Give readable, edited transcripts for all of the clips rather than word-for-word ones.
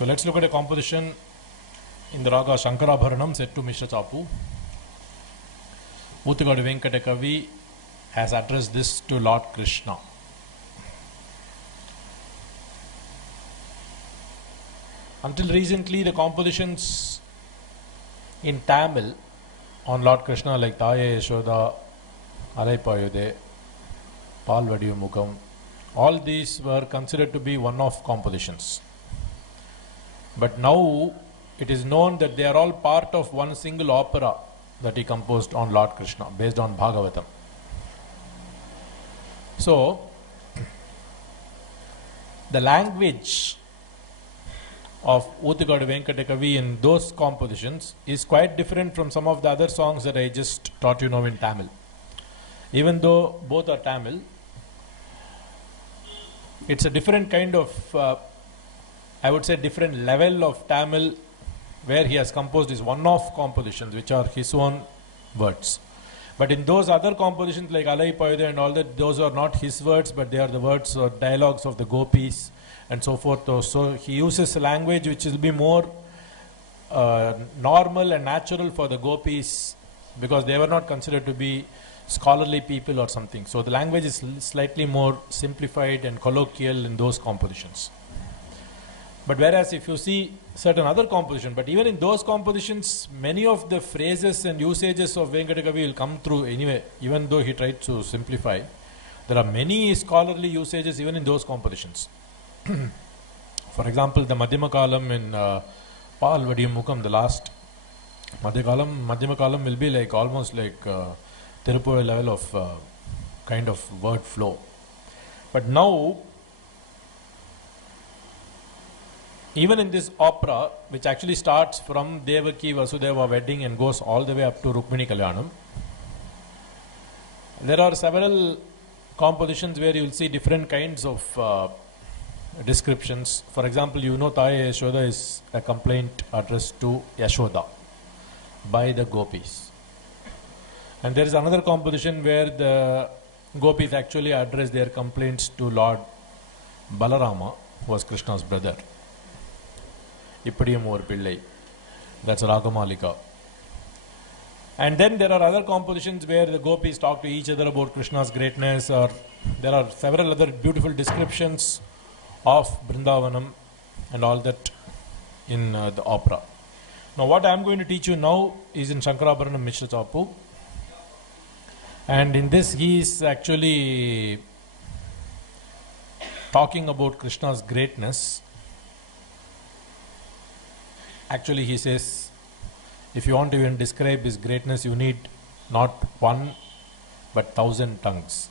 So let's look at a composition in the Raga Shankarabharanam set to Mishra Chapu. Uthigadu Venkata Kavi has addressed this to Lord Krishna. Until recently, the compositions in Tamil on Lord Krishna like Taye Yashoda, Alaipayude, Palvadiyu Mukam, all these were considered to be one-off compositions. But now it is known that they are all part of one single opera that he composed on Lord Krishna based on Bhagavatam. So, the language of Uthigadu Venkata Kavi in those compositions is quite different from some of the other songs that I just taught you now in Tamil. Even though both are Tamil, it's a different kind of, I would say different level of Tamil where he has composed his one-off compositions which are his own words. But in those other compositions like Alai Payude and all that, those are not his words, but they are the words or dialogues of the gopis and so forth. So he uses a language which will be more normal and natural for the gopis because they were not considered to be scholarly people or something. So the language is slightly more simplified and colloquial in those compositions. But whereas if you see certain other compositions, but even in those compositions, many of the phrases and usages of Venkata Kavi will come through anyway, even though he tried to simplify. There are many scholarly usages even in those compositions. For example, the Madhyama Kalam in Palvadiyu Mukam, the last Madhyama Kalam will be like almost like Tirupuzhi level of kind of word flow. But now, even in this opera, which actually starts from Devaki Vasudeva wedding and goes all the way up to Rukmini Kalyanam, there are several compositions where you will see different kinds of descriptions. For example, you know Taye Yashoda is a complaint addressed to Yashoda by the gopis. And there is another composition where the gopis actually address their complaints to Lord Balarama, who was Krishna's brother. Ippadiyum or Pillai. That's Ragamalika. And then there are other compositions where the gopis talk to each other about Krishna's greatness, or there are several other beautiful descriptions of Vrindavanam and all that in the opera. Now what I am going to teach you now is in Shankarabharanam Mishra Chapu. And in this he is actually talking about Krishna's greatness. Actually he says, if you want to even describe his greatness, you need not one but 1,000 tongues.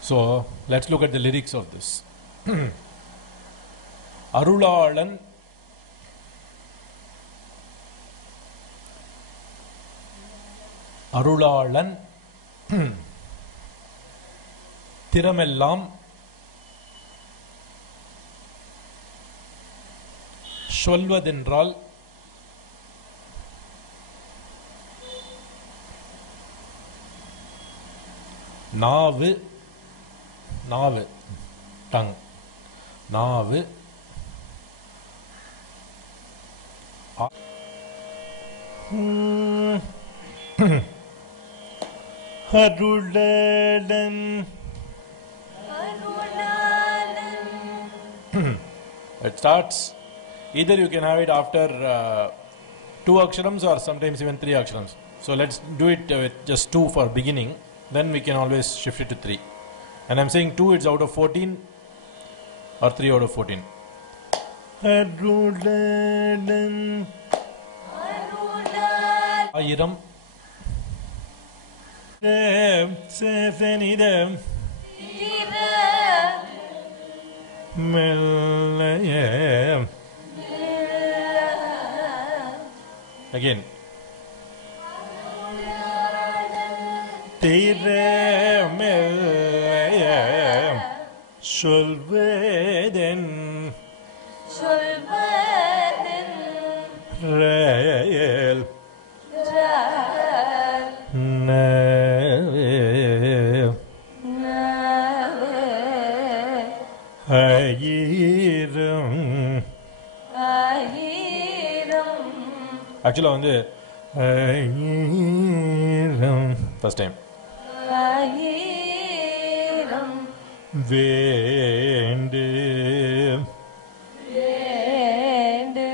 So let's look at the lyrics of this. Arulaalan Arulaalan Thiramellam சொல்வதென்றால் நாவு tongue நாவு Arulaalan It starts. Either you can have it after 2 aksharams or sometimes even 3 aksharams. So let's do it with just 2 for beginning. Then we can always shift it to 3. And I'm saying 2, it's out of 14 or 3 out of 14. Arulaalan Ayiram Sesenidam Mellayam. Again. Thiramellam solveden Rael Ayiram. Actually, on the Ayiram. First time. Ayiram. Vende. Vende.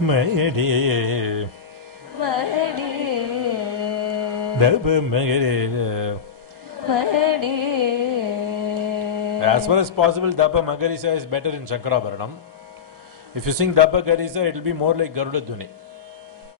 Mayade. Mayade. Dabba Mayade. Mayade. As far as possible, Dabba Magarisa is better in Shankarabharanam. If you sing Dabba Garisa, it will be more like Garuda Dhuni.